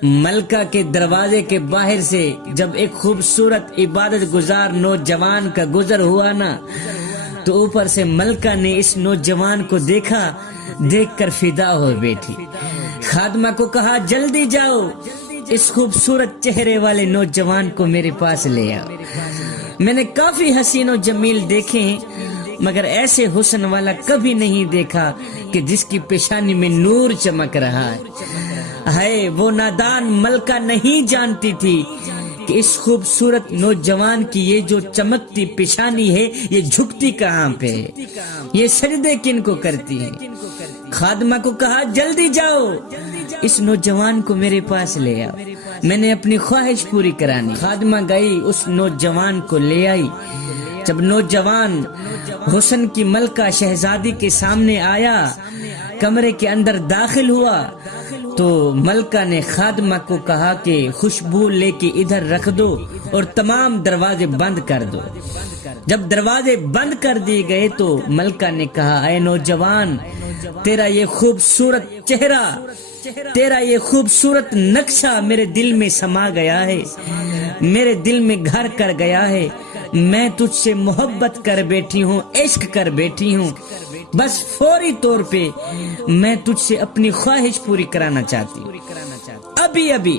ملکہ کے دروازے کے باہر سے جب ایک خوبصورت عبادت گزار نوجوان کا گزر ہوا نا تو اوپر سے ملکہ نے اس نوجوان کو دیکھا، دیکھ کر فدا ہو بیٹھی۔ خادمہ کو کہا جلدی جاؤ، اس خوبصورت چہرے والے نوجوان کو میرے پاس لے آؤ۔ میں نے کافی حسین و جمیل دیکھے ہیں مگر ایسے حسن والا کبھی نہیں دیکھا کہ جس کی پیشانی میں نور چمک رہا ہے۔ وہ نادان ملکہ نہیں جانتی تھی کہ اس خوبصورت نوجوان کی یہ جو چمکتی پیشانی ہے یہ جھکتی کہاں پہ ہے، یہ سجدے کن کو کرتی ہے۔ خادمہ کو کہا جلدی جاؤ، اس نوجوان کو میرے پاس لے آؤ، میں نے اپنی خواہش پوری کرانی۔ خادمہ گئی، اس نوجوان کو لے آئی۔ جب نوجوان حسن کی ملکہ شہزادی کے سامنے آیا، کمرے کے اندر داخل ہوا تو ملکہ نے خادمہ کو کہا کہ خوشبو لے کے ادھر رکھ دو اور تمام دروازے بند کر دو۔ جب دروازے بند کر دیے گئے تو ملکہ نے کہا اے نوجوان، تیرا یہ خوبصورت چہرہ، تیرا یہ خوبصورت نقشہ میرے دل میں سما گیا ہے، میرے دل میں گھر کر گیا ہے۔ میں تجھ سے محبت کر بیٹھی ہوں، عشق کر بیٹھی ہوں، بس فوری طور پہ میں تجھ سے اپنی خواہش پوری کرانا چاہتی ہوں۔ ابھی ابھی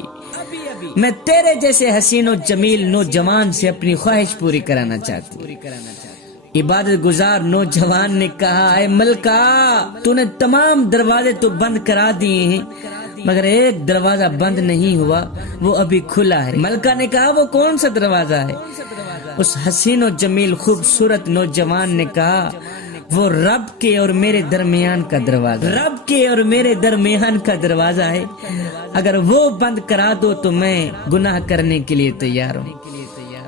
میں تیرے جیسے حسین و جمیل نوجوان سے اپنی خواہش پوری کرانا چاہتی ہوں۔ عبادت گزار نوجوان نے کہا اے ملکہ، تو نے تمام دروازے تو بند کرا دیے ہیں مگر ایک دروازہ بند نہیں ہوا، وہ ابھی کھلا ہے۔ ملکہ نے کہا وہ کون سا دروازہ ہے؟ اس حسین و جمیل خوبصورت نوجوان نے کہا وہ رب کے اور میرے درمیان کا دروازہ، رب کے اور میرے درمیان کا دروازہ ہے، اگر وہ بند کرا دو تو میں گناہ کرنے کے لیے تیار ہوں۔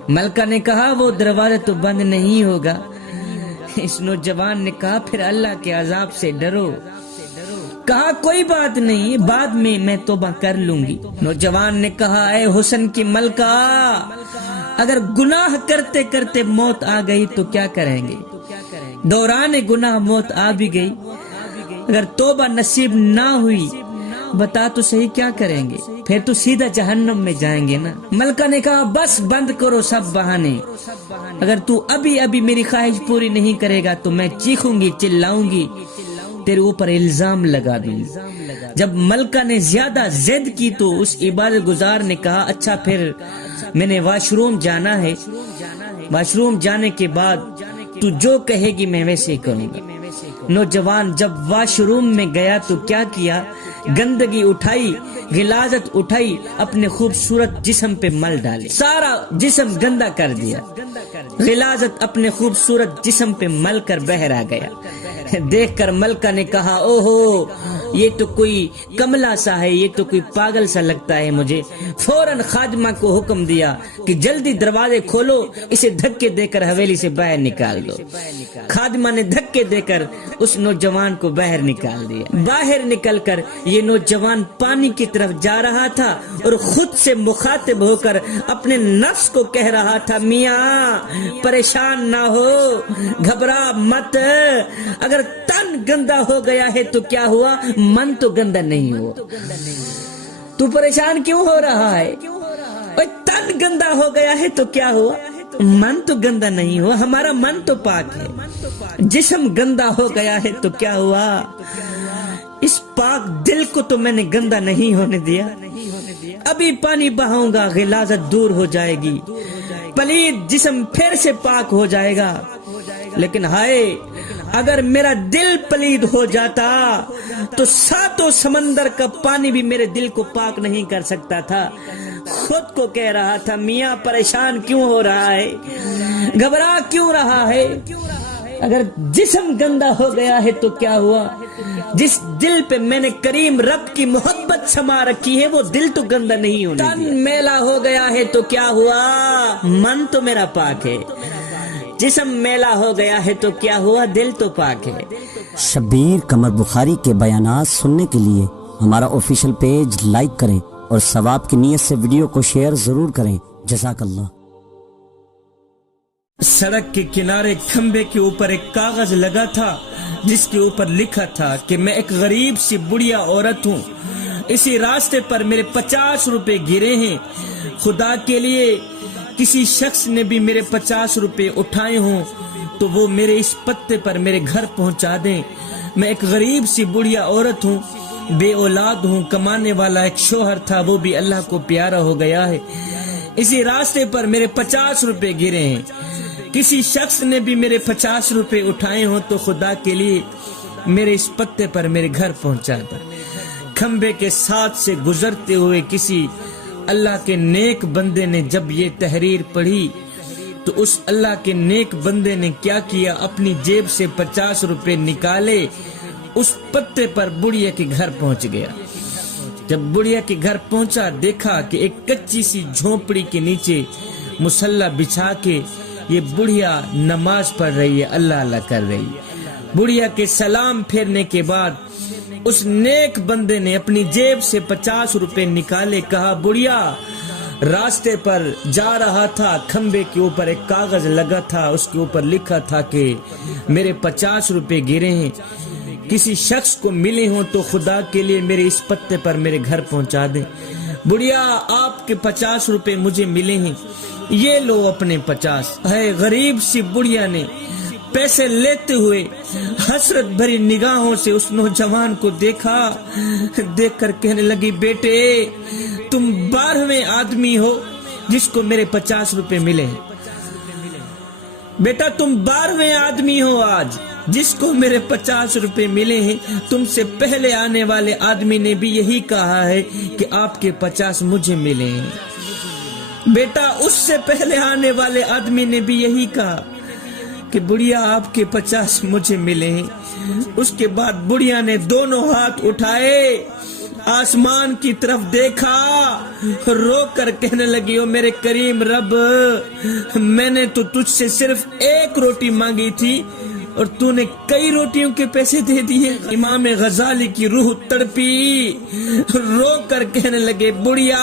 ملکہ نے کہا وہ دروازہ تو بند نہیں ہوگا۔ اس نوجوان نے کہا پھر اللہ کے عذاب سے ڈرو۔ کہا کوئی بات نہیں، بعد میں توبہ کر لوں گی۔ نوجوان نے کہا اے حسن کی ملکہ، اگر گناہ کرتے کرتے موت آ گئی تو کیا کریں گے؟ دوران گناہ موت آ بھی گئی، اگر توبہ نصیب نہ ہوئی بتا تو صحیح کیا کریں گے؟ پھر تو سیدھا جہنم میں جائیں گے نا۔ ملکہ نے کہا بس بند کرو سب بہانے، اگر تو ابھی میری خواہش پوری نہیں کرے گا تو میں چیخوں گی، چلاؤں گی، تیرے اوپر الزام لگا دوں گی۔ جب ملکہ نے زیادہ ضد کی تو اس عبادت گزار نے کہا اچھا پھر میں نے واش روم جانا ہے، واش روم جانے کے بعد تو جو کہے گی میں ویسے ہی کروں گا۔ نوجوان جب واش روم میں گیا تو کیا کیا؟ گندگی اٹھائی، غلاظت اٹھائی، اپنے خوبصورت جسم پہ مل ڈالے، سارا جسم گندا کر دیا، غلاظت اپنے خوبصورت جسم پہ مل کر بہر آ گیا۔ دیکھ کر ملکہ نے کہا اوہو یہ تو کوئی کملا سا ہے، یہ تو کوئی پاگل سا لگتا ہے مجھے۔ فوراً خادمہ کو حکم دیا کہ جلدی دروازے کھولو، اسے دھکے دے کر حویلی سے باہر نکال دو۔ خادمہ نے دھکے دے کر اس نوجوان کو باہر نکال دیا۔ باہر نکل کر یہ نوجوان پانی کی طرف جا رہا تھا اور خود سے مخاطب ہو کر اپنے نفس کو کہہ رہا تھا میاں پریشان نہ ہو، گھبرا مت، اگر تن گندا ہو گیا ہے تو کیا ہوا، من تو گندا نہیں ہوا، تو پریشان کیوں ہو رہا ہے؟ تن گندا ہو گیا ہے تو کیا ہوا، من تو گندا نہیں ہوا، ہمارا من تو پاک ہے۔ جسم گندا ہو گیا ہے تو کیا ہوا، اس پاک دل کو تو میں نے گندا نہیں ہونے دیا، ابھی پانی بہاؤں گا، غلاظت دور ہو جائے گی، پلید جسم پھر سے پاک ہو جائے گا۔ لیکن ہائے اگر میرا دل پلید ہو جاتا تو ساتوں سمندر کا پانی بھی میرے دل کو پاک نہیں کر سکتا تھا۔ خود کو کہہ رہا تھا میاں پریشان کیوں ہو رہا ہے، گھبرا کیوں رہا ہے، اگر جسم گندا ہو گیا ہے تو کیا ہوا، جس دل پہ میں نے کریم رب کی محبت سما رکھی ہے وہ دل تو گندا نہیں ہونے دیا۔ تن میلا ہو گیا ہے تو کیا ہوا، من تو میرا پاک ہے، جسم میلا ہو گیا ہے تو کیا ہوا، دل تو پاک ہے۔ شبیر قمر بخاری کے بیانات سننے کے لیے ہمارا آفیشیل پیج لائک کریں اور ثواب کی نیت سے ویڈیو کو شیئر ضرور کریں۔ جزاک اللہ۔ سڑک کے کنارے کھمبے کے اوپر ایک کاغذ لگا تھا جس کے اوپر لکھا تھا کہ میں ایک غریب سی بڑھیا عورت ہوں، اسی راستے پر میرے 50 روپے گرے ہیں، خدا کے لیے کسی شخص نے بھی میرے 50 روپے اٹھائے ہوں تو وہ میرے اس پتے پر میرے گھر پہنچا دیں۔ میں ایک غریب سی بڑھیا عورت ہوں، بے اولاد ہوں، کمانے والا ایک شوہر تھا، وہ بھی اللہ کو پیارا ہو گیا ہے۔ اسی راستے پر میرے 50 روپے گرے ہیں، کسی شخص نے بھی میرے 50 روپے اٹھائے ہوں تو خدا کے لیے میرے اس پتے پر میرے گھر پہنچا دیں۔ کھمبے کے ساتھ سے گزرتے ہوئے کسی اللہ کے نیک بندے نے جب یہ تحریر پڑھی تو اس اللہ کے نیک بندے نے کیا کیا، اپنی جیب سے 50 روپے نکالے، اس پتے پر بڑھیا کے گھر پہنچ گیا۔ جب بڑھیا کے گھر پہنچا دیکھا کہ ایک کچی سی جھونپڑی کے نیچے مصلی بچھا کے یہ بڑھیا نماز پڑھ رہی ہے، اللہ اللہ کر رہی ہے۔ بڑھیا کے سلام پھیرنے کے بعد اس نیک بندے نے اپنی جیب سے 50 روپے نکالے، کہا بڑھیا راستے پر جا رہا تھا، کھمبے کے اوپر ایک کاغذ لگا تھا، اس کے اوپر لکھا تھا کہ میرے 50 روپے گرے ہیں، کسی شخص کو ملے ہوں تو خدا کے لیے میرے اس پتے پر میرے گھر پہنچا دیں۔ بڑھیا آپ کے 50 روپے مجھے ملے ہیں، یہ لو اپنے 50۔ ہے غریب سی بڑھیا نے پیسے لیتے ہوئے حسرت بھری نگاہوں سے اس نوجوان کو دیکھا، دیکھ کر کہنے لگی بیٹے تم 12ویں آدمی ہو جس کو میرے 50 روپے ملے ہیں، بیٹا تم 12ویں آدمی ہو آج جس کو میرے 50 روپے ملے ہیں۔ تم سے پہلے آنے والے آدمی نے بھی یہی کہا ہے کہ آپ کے 50 مجھے ملے ہیں، بیٹا اس سے پہلے آنے والے آدمی نے بھی یہی کہا کہ بڑھیا آپ کے 50 مجھے ملے ہیں۔ اس کے بعد بڑھیا نے دونوں ہاتھ اٹھائے، آسمان کی طرف دیکھا، رو کر کہنے لگی او میرے کریم رب، میں نے تو تجھ سے صرف ایک روٹی مانگی تھی اور تو نے کئی روٹیوں کے پیسے دے دیے۔ امام غزالی کی روح تڑپی، رو کر کہنے لگے بڑھیا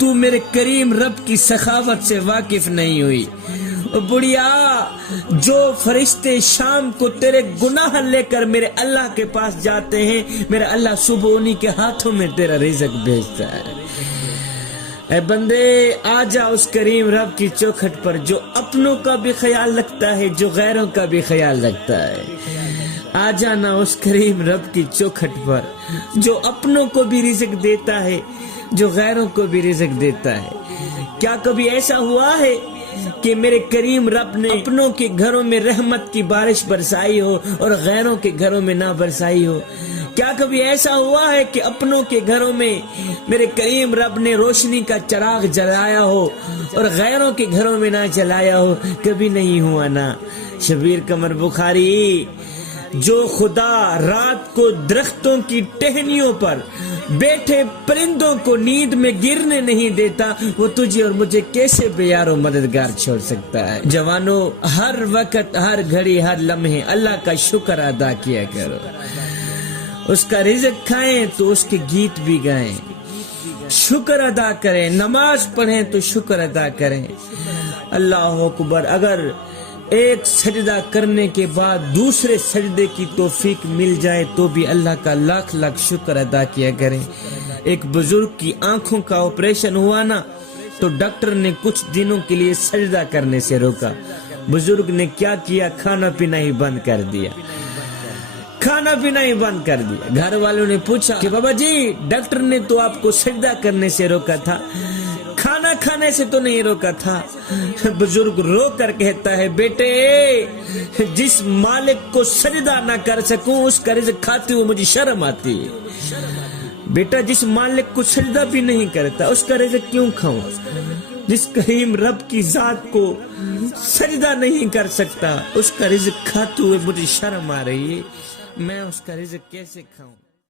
تو میرے کریم رب کی سخاوت سے واقف نہیں ہوئی۔ بڑھیا جو فرشتے شام کو تیرے گناہ لے کر میرے اللہ کے پاس جاتے ہیں، میرا اللہ صبح انہی کے ہاتھوں میں تیرا رزق بھیجتا ہے۔ اے بندے آ جا اس کریم رب کی چوکھٹ پر جو اپنوں کا بھی خیال رکھتا ہے، جو غیروں کا بھی خیال رکھتا ہے۔ آ جانا اس کریم رب کی چوکھٹ پر جو اپنوں کو بھی رزق دیتا ہے، جو غیروں کو بھی رزق دیتا ہے۔ کیا کبھی ایسا ہوا ہے کہ میرے کریم رب نے اپنوں کے گھروں میں رحمت کی بارش برسائی ہو اور غیروں کے گھروں میں نہ برسائی ہو؟ کیا کبھی ایسا ہوا ہے کہ اپنوں کے گھروں میں میرے کریم رب نے روشنی کا چراغ جلایا ہو اور غیروں کے گھروں میں نہ جلایا ہو؟ کبھی نہیں ہوا نا۔ شبیر قمر بخاری، جو خدا رات کو درختوں کی ٹہنیوں پر بیٹھے پرندوں کو نیند میں گرنے نہیں دیتا، وہ تجھے اور مجھے کیسے بے یار و مددگار چھوڑ سکتا ہے؟ جوانوں ہر وقت، ہر گھڑی، ہر لمحے اللہ کا شکر ادا کیا کرو، اس کا رزق کھائیں تو اس کے گیت بھی گائیں، شکر ادا کریں، نماز پڑھیں تو شکر ادا کریں۔ اللہ اکبر، اگر ایک سجدہ کرنے کے بعد دوسرے سجدے کی توفیق مل جائے تو بھی اللہ کا لاکھ لاکھ شکر ادا کیا کریں۔ ایک بزرگ کی آنکھوں کا آپریشن ہوا نا تو ڈاکٹر نے کچھ دنوں کے لیے سجدہ کرنے سے روکا۔ بزرگ نے کیا کیا؟ کھانا پینا ہی بند کر دیا، کھانا پینا ہی بند کر دیا۔ گھر والوں نے پوچھا کہ بابا جی ڈاکٹر نے تو آپ کو سجدہ کرنے سے روکا تھا، کھانا کھانے سے تو نہیں روکا تھا۔ بزرگ رو کر کہتا ہے بیٹے جس مالک کو سجدہ نہ کر سکوں اس کا رزق کھاتے ہوئے مجھے شرم آتی ہے۔ بیٹا جس مالک کو سجدہ بھی نہیں کرتا اس کا رزق کیوں کھاؤں؟ جس کریم رب کی ذات کو سجدہ نہیں کر سکتا اس کا رزق کھاتے ہوئے مجھے شرم آ رہی ہے، میں اس کا رزق کیسے کھاؤں؟